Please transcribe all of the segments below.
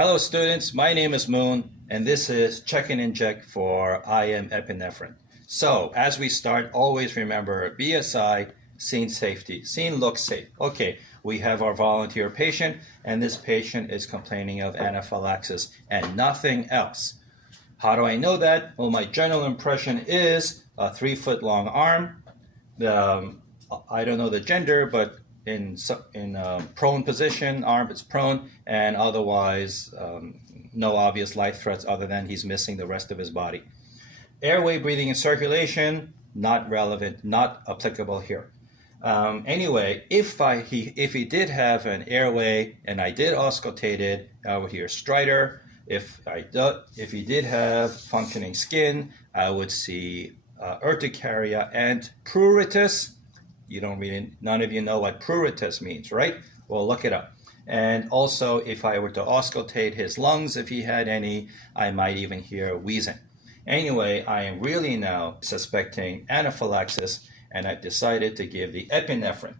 Hello students, my name is Moon and this is Check and Inject for IM epinephrine. So as we start, always remember BSI, scene safety, scene looks safe. Okay, we have our volunteer patient and this patient is complaining of anaphylaxis and nothing else. How do I know that? Well, my general impression is a 3-foot long arm. I don't know the gender, but in prone position, arm is prone, and otherwise no obvious life threats other than he's missing the rest of his body. Airway, breathing, and circulation, not relevant, not applicable here. Anyway, if he did have an airway and I did auscultate it, I would hear stridor. If he did have functioning skin, I would see urticaria and pruritus. None of you know what pruritus means, right? Well, look it up. And also, if I were to auscultate his lungs, if he had any, I might even hear wheezing. Anyway, I am really now suspecting anaphylaxis, and I've decided to give the epinephrine.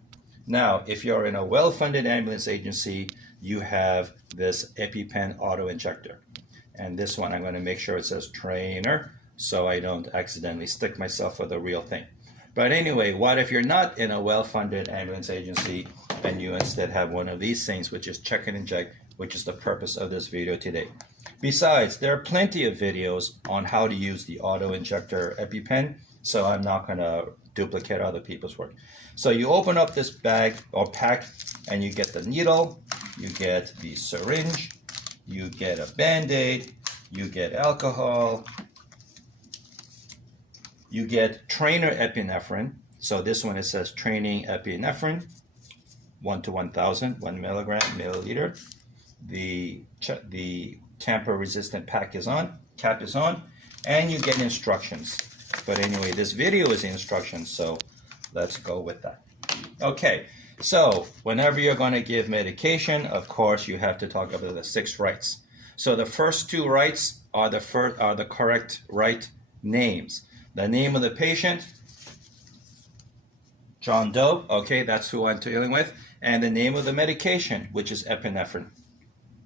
Now, if you're in a well-funded ambulance agency, you have this EpiPen auto-injector. And this one, I'm going to make sure it says trainer, so I don't accidentally stick myself with the real thing. But anyway, what if you're not in a well-funded ambulance agency and you instead have one of these things, which is Check and Inject, which is the purpose of this video today. Besides, there are plenty of videos on how to use the auto-injector EpiPen, so I'm not going to duplicate other people's work. So you open up this bag or pack and you get the needle, you get the syringe, you get a Band-Aid, you get alcohol, you get trainer epinephrine. So this one, it says training epinephrine, 1 to 1,000, 1 milligram, milliliter. The tamper-resistant cap is on, and you get instructions. But anyway, this video is the instructions, so let's go with that. Okay, so whenever you're going to give medication, of course, you have to talk about the 6 rights. So the first 2 rights are the correct right names. The name of the patient, John Doe, okay, that's who I'm dealing with, and the name of the medication, which is epinephrine.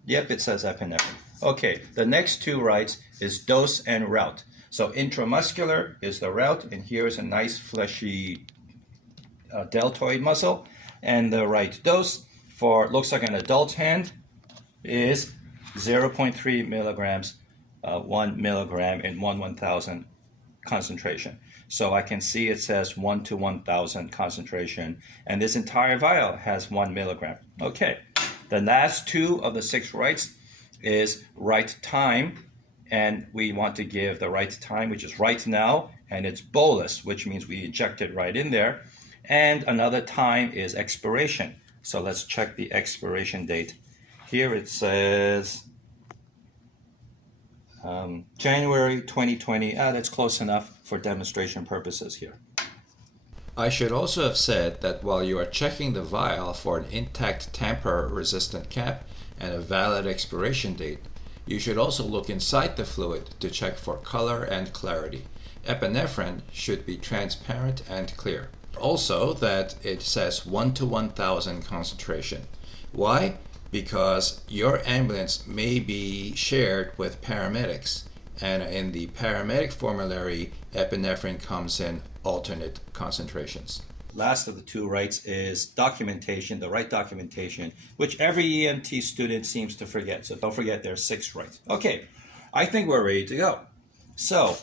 Yep, it says epinephrine. Okay, the next 2 rights is dose and route. So intramuscular is the route, and here is a nice fleshy deltoid muscle, and the right dose for, looks like an adult hand, is 0.3 milligrams, 1 milligram in 1/1000 concentration. So I can see it says 1 to 1,000 concentration, and this entire vial has 1 milligram. Okay, the last 2 of the 6 rights is right time, and we want to give the right time, which is right now, and it's bolus, which means we inject it right in there. And another time is expiration. So let's check the expiration date. Here it says January 2020. That's close enough for demonstration purposes here. I should also have said that while you are checking the vial for an intact tamper-resistant cap and a valid expiration date, you should also look inside the fluid to check for color and clarity. Epinephrine should be transparent and clear. Also that it says 1 to 1,000 concentration. Why? Because your ambulance may be shared with paramedics, and in the paramedic formulary, epinephrine comes in alternate concentrations. Last of the 2 rights is documentation, the right documentation, which every EMT student seems to forget. So don't forget there's 6 rights. Okay, I think we're ready to go. So,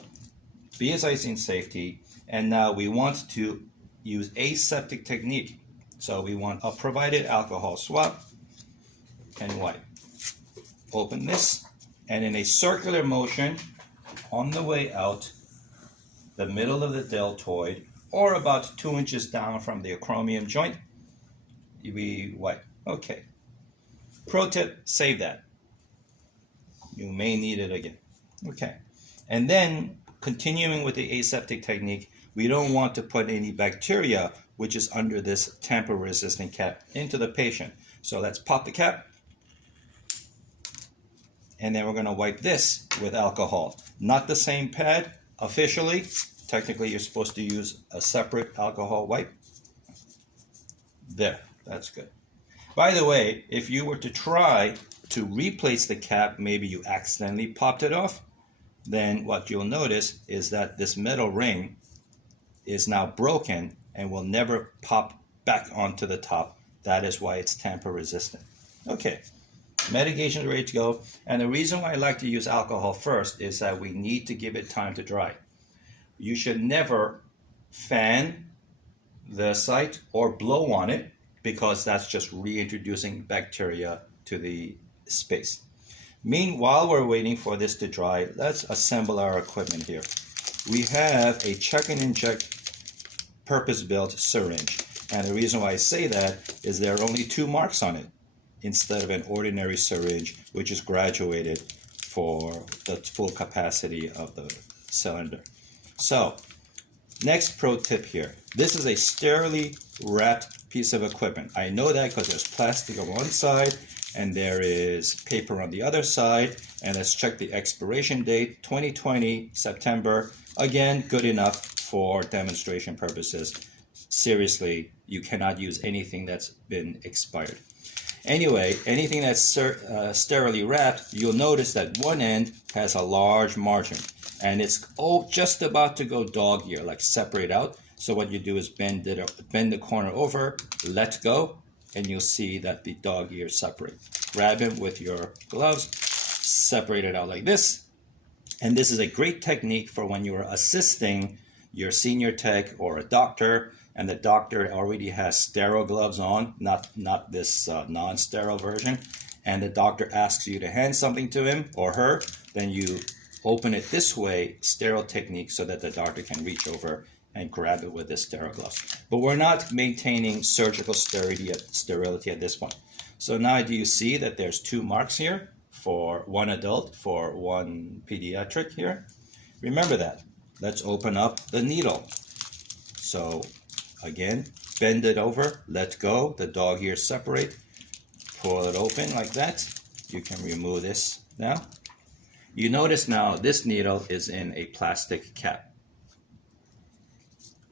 BSI scene safety, and now we want to use aseptic technique. So we want a provided alcohol swab and wipe. Open this, and in a circular motion on the way out, the middle of the deltoid, or about 2 inches down from the acromion joint, we wipe. Okay. Pro tip, save that. You may need it again. Okay. And then, continuing with the aseptic technique, we don't want to put any bacteria, which is under this tamper-resistant cap, into the patient. So let's pop the cap. And then we're going to wipe this with alcohol. Not the same pad, officially. Technically, you're supposed to use a separate alcohol wipe. There, that's good. By the way, if you were to try to replace the cap, maybe you accidentally popped it off, then what you'll notice is that this metal ring is now broken and will never pop back onto the top. That is why it's tamper resistant. Okay, medication is ready to go. And the reason why I like to use alcohol first is that we need to give it time to dry. You should never fan the site or blow on it, because that's just reintroducing bacteria to the space. Meanwhile, we're waiting for this to dry. Let's assemble our equipment here. We have a check and inject purpose-built syringe. And the reason why I say that is there are only 2 marks on it instead of an ordinary syringe, which is graduated for the full capacity of the cylinder. So, next pro tip here. This is a sterilely wrapped piece of equipment. I know that because there's plastic on one side and there is paper on the other side. And let's check the expiration date, 2020, September. Again, good enough for demonstration purposes. Seriously, you cannot use anything that's been expired. Anyway, anything that's sterilely wrapped, you'll notice that one end has a large margin. And it's just about to go dog ear, like separate out. So what you do is bend the corner over, let go, and you'll see that the dog ears separate. Grab them with your gloves, separate it out like this. And this is a great technique for when you are assisting your senior tech or a doctor, and the doctor already has sterile gloves on, not this non-sterile version, and the doctor asks you to hand something to him or her, then you open it this way, sterile technique, so that the doctor can reach over and grab it with this sterile gloves. But we're not maintaining surgical sterility at this point. So now do you see that there's 2 marks here for one adult, for one pediatric here? Remember that. Let's open up the needle. So again, bend it over, let go, the dog ears separate, pull it open like that. You can remove this now. You notice now this needle is in a plastic cap.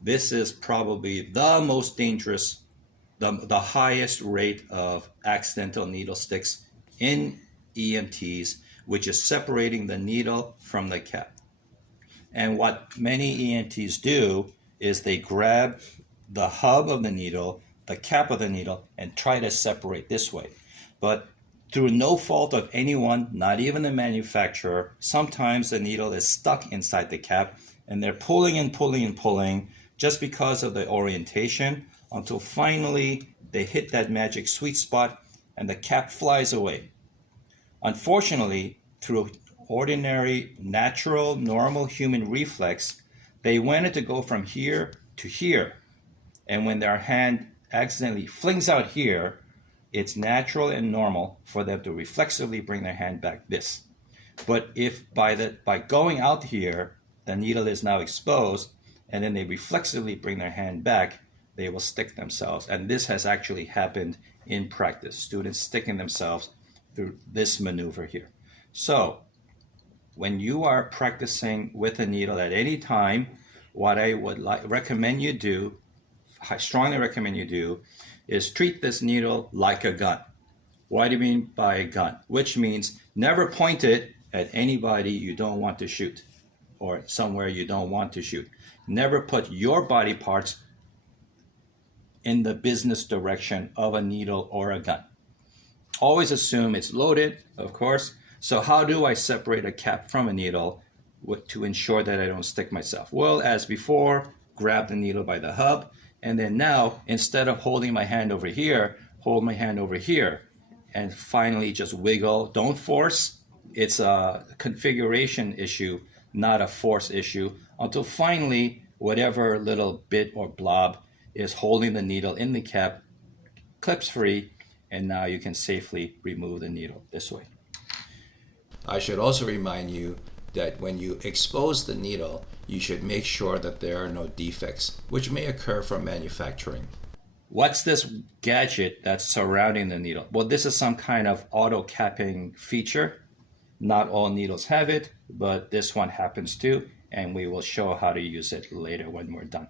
This is probably the most dangerous, the highest rate of accidental needle sticks in EMTs, which is separating the needle from the cap. And what many EMTs do is they grab the hub of the needle, the cap of the needle, and try to separate this way. But through no fault of anyone, not even the manufacturer, sometimes the needle is stuck inside the cap, and they're pulling and pulling and pulling just because of the orientation, until finally they hit that magic sweet spot and the cap flies away. Unfortunately, through ordinary, natural, normal human reflex, they wanted to go from here to here. And when their hand accidentally flings out here, it's natural and normal for them to reflexively bring their hand back this. But if by going out here, the needle is now exposed, and then they reflexively bring their hand back, they will stick themselves. And this has actually happened in practice. Students sticking themselves through this maneuver here. So when you are practicing with a needle at any time, what I would recommend you do, I strongly recommend you do, is treat this needle like a gun. What do you mean by a gun? Which means never point it at anybody you don't want to shoot or somewhere you don't want to shoot. Never put your body parts in the business direction of a needle or a gun. Always assume it's loaded, of course. So how do I separate a cap from a needle to ensure that I don't stick myself? Well, as before, grab the needle by the hub, and then now, instead of holding my hand over here, hold my hand over here, and finally just wiggle. Don't force. It's a configuration issue, not a force issue, until finally whatever little bit or blob is holding the needle in the cap clips free, and now you can safely remove the needle this way. I should also remind you that when you expose the needle, you should make sure that there are no defects, which may occur from manufacturing. What's this gadget that's surrounding the needle? Well, this is some kind of auto capping feature. Not all needles have it, but this one happens to, and we will show how to use it later when we're done.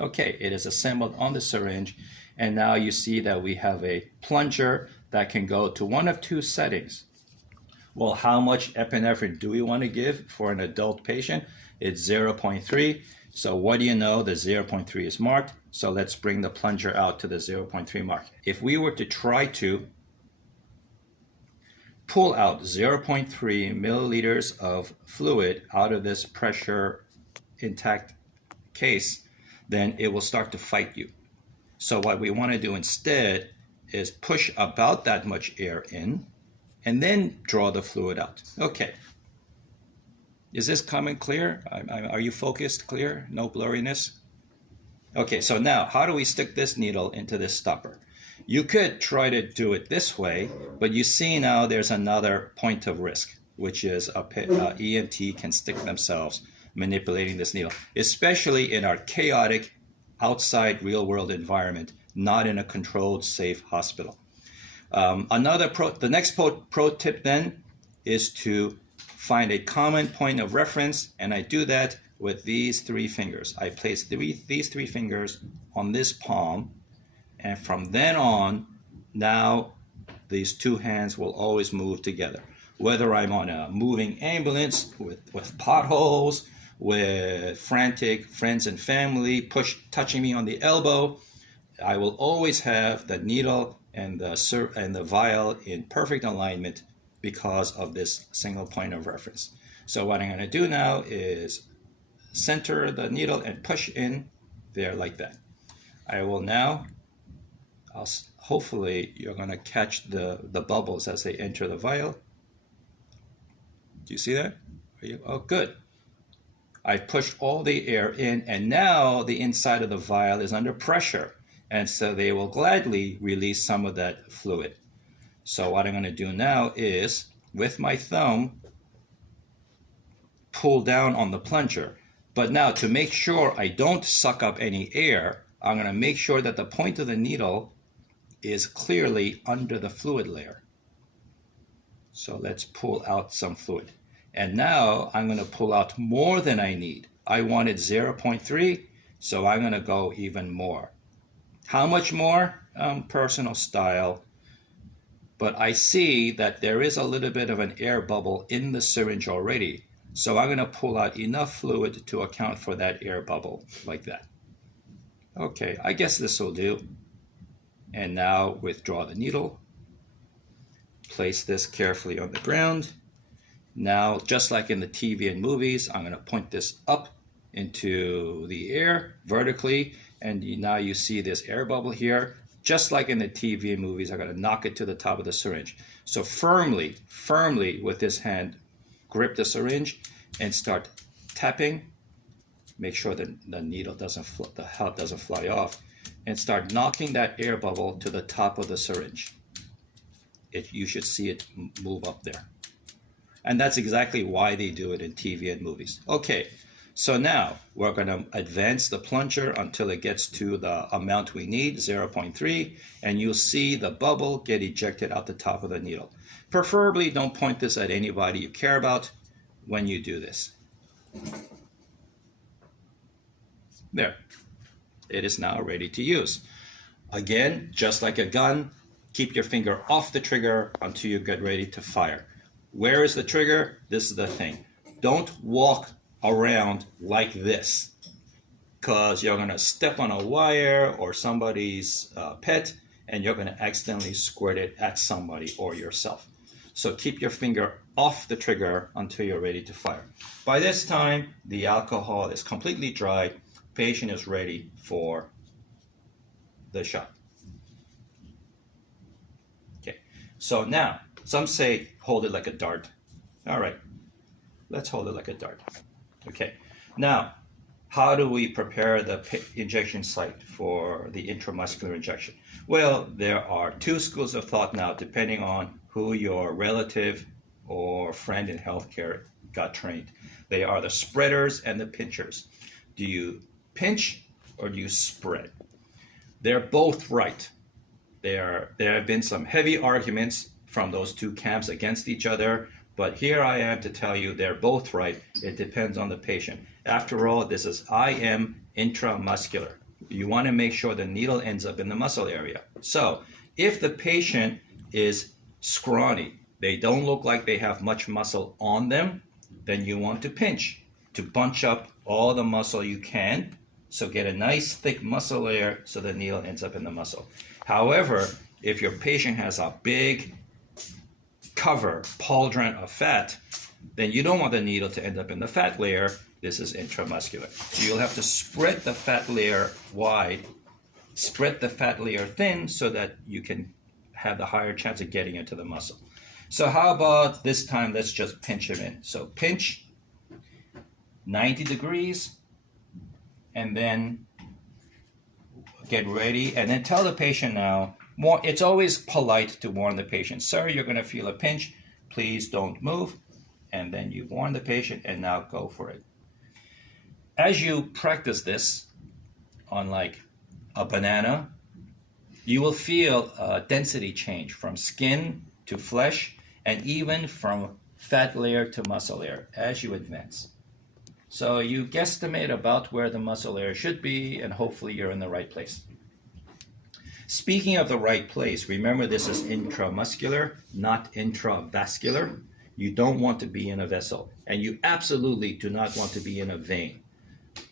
Okay, it is assembled on the syringe, and now you see that we have a plunger that can go to one of two settings. Well, how much epinephrine do we want to give for an adult patient? It's 0.3. So what do you know? The 0.3 is marked. So let's bring the plunger out to the 0.3 mark. If we were to try to pull out 0.3 milliliters of fluid out of this pressure intact case, then it will start to fight you. So what we want to do instead is push about that much air in and then draw the fluid out. Okay. Is this coming clear? Are you focused, clear? No blurriness? Okay, so now how do we stick this needle into this stopper? You could try to do it this way, but you see now there's another point of risk, which is EMT can stick themselves manipulating this needle, especially in our chaotic outside real world environment, not in a controlled, safe hospital. The next pro tip then is to find a common point of reference, and I do that with these three fingers. I place these three fingers on this palm, and from then on, now these two hands will always move together. Whether I'm on a moving ambulance with potholes, with frantic friends and family touching me on the elbow, I will always have the needle and the vial in perfect alignment because of this single point of reference. So what I'm going to do now is center the needle and push in there like that. I will now, hopefully you're going to catch the bubbles as they enter the vial. Do you see that? Oh, good. I've pushed all the air in, and now the inside of the vial is under pressure, and so they will gladly release some of that fluid. So what I'm going to do now is, with my thumb, pull down on the plunger. But now, to make sure I don't suck up any air, I'm going to make sure that the point of the needle is clearly under the fluid layer. So let's pull out some fluid. And now I'm going to pull out more than I need. I wanted 0.3, so I'm going to go even more. How much more? Personal style. But I see that there is a little bit of an air bubble in the syringe already. So I'm going to pull out enough fluid to account for that air bubble, like that. Okay, I guess this will do. And now withdraw the needle. Place this carefully on the ground. Now, just like in the TV and movies, I'm going to point this up into the air vertically. And now you see this air bubble here. Just like in the TV and movies, I'm going to knock it to the top of the syringe. So firmly with this hand, grip the syringe and start tapping. Make sure that the needle the head doesn't fly off. And start knocking that air bubble to the top of the syringe. You should see it move up there. And that's exactly why they do it in TV and movies. Okay, so now we're going to advance the plunger until it gets to the amount we need, 0.3, and you'll see the bubble get ejected out the top of the needle. Preferably don't point this at anybody you care about when you do this. There. It is now ready to use. Again, just like a gun, keep your finger off the trigger until you get ready to fire. Where is the trigger? This is the thing. Don't walk around like this, because you're going to step on a wire or somebody's pet, and you're going to accidentally squirt it at somebody or yourself. So keep your finger off the trigger until you're ready to fire. By this time, the alcohol is completely dry. Patient is ready for the shot. Okay, so now, some say hold it like a dart. All right, let's hold it like a dart. Okay, now, how do we prepare the injection site for the intramuscular injection? Well, there are two schools of thought now, depending on who your relative or friend in healthcare got trained. They are the spreaders and the pinchers. Do you pinch or do you spread? They're both right. There have been some heavy arguments from those two camps against each other, but here I am to tell you they're both right. It depends on the patient. After all, this is IM intramuscular. You want to make sure the needle ends up in the muscle area. So if the patient is scrawny, they don't look like they have much muscle on them, then you want to pinch to bunch up all the muscle you can. So get a nice thick muscle layer so the needle ends up in the muscle. However, if your patient has a big cover, pauldron of fat, then you don't want the needle to end up in the fat layer. This is intramuscular. So you'll have to spread the fat layer wide, spread the fat layer thin so that you can have the higher chance of getting into the muscle. So how about this time, let's just pinch him in. So pinch 90 degrees and then get ready and then tell the patient now, it's always polite to warn the patient, sir, you're going to feel a pinch, please don't move. And then you warn the patient and now go for it. As you practice this on like a banana, you will feel a density change from skin to flesh and even from fat layer to muscle layer as you advance. So you guesstimate about where the muscle layer should be and hopefully you're in the right place. Speaking of the right place, remember this is intramuscular, not intravascular. You don't want to be in a vessel, and you absolutely do not want to be in a vein.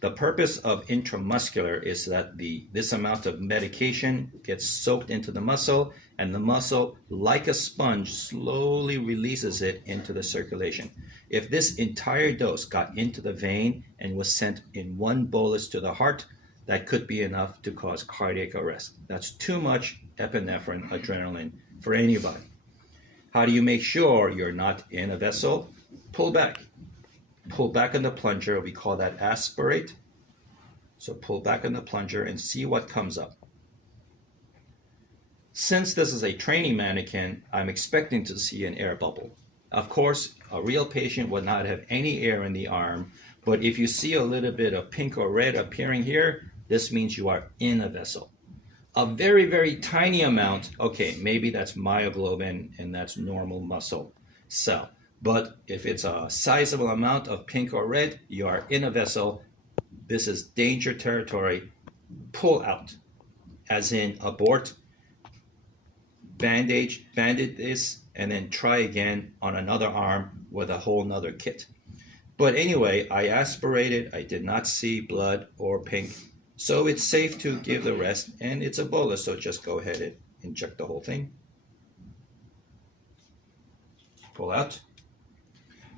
The purpose of intramuscular is that this amount of medication gets soaked into the muscle, and the muscle, like a sponge, slowly releases it into the circulation. If this entire dose got into the vein and was sent in one bolus to the heart, that could be enough to cause cardiac arrest. That's too much epinephrine, adrenaline for anybody. How do you make sure you're not in a vessel? Pull back. Pull back on the plunger. We call that aspirate. So pull back on the plunger and see what comes up. Since this is a training mannequin, I'm expecting to see an air bubble. Of course, a real patient would not have any air in the arm, but if you see a little bit of pink or red appearing here, this means you are in a vessel. A very, very tiny amount, okay, maybe that's myoglobin and that's normal muscle cell. But if it's a sizable amount of pink or red, you are in a vessel. This is danger territory. Pull out, as in abort, bandage this, and then try again on another arm with a whole nother kit. But anyway, I aspirated, I did not see blood or pink. So it's safe to give the rest, and it's a bolus, so just go ahead and inject the whole thing. Pull out.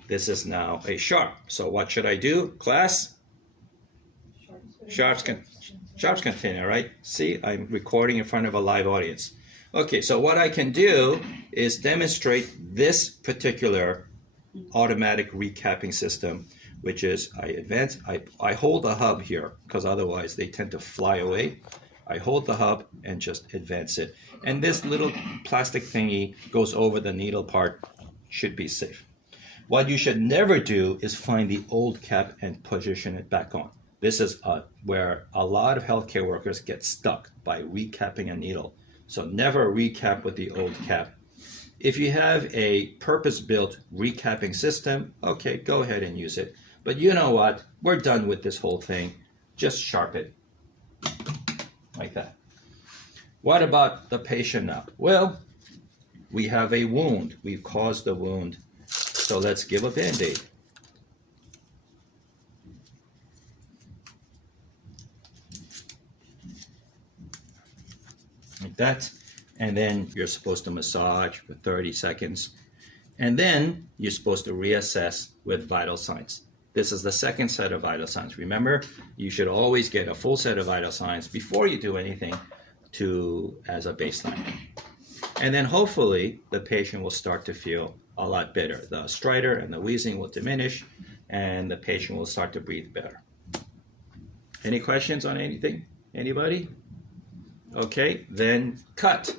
This is now a sharp. So what should I do, class? Sharps container, right? See, I'm recording in front of a live audience. Okay, so what I can do is demonstrate this particular automatic recapping system, which is I hold the hub here because otherwise they tend to fly away. I hold the hub and just advance it. And this little plastic thingy goes over the needle part, should be safe. What you should never do is find the old cap and position it back on. This is where a lot of healthcare workers get stuck by recapping a needle. So never recap with the old cap. If you have a purpose-built recapping system, okay, go ahead and use it. But you know what? We're done with this whole thing. Just sharp it. Like that. What about the patient now? Well, we have a wound. We've caused the wound. So let's give a Band-Aid. Like that. And then you're supposed to massage for 30 seconds. And then you're supposed to reassess with vital signs. This is the second set of vital signs. Remember, you should always get a full set of vital signs before you do anything as a baseline. And then hopefully the patient will start to feel a lot better. The stridor and the wheezing will diminish and the patient will start to breathe better. Any questions on anything? Anybody? Okay, then cut.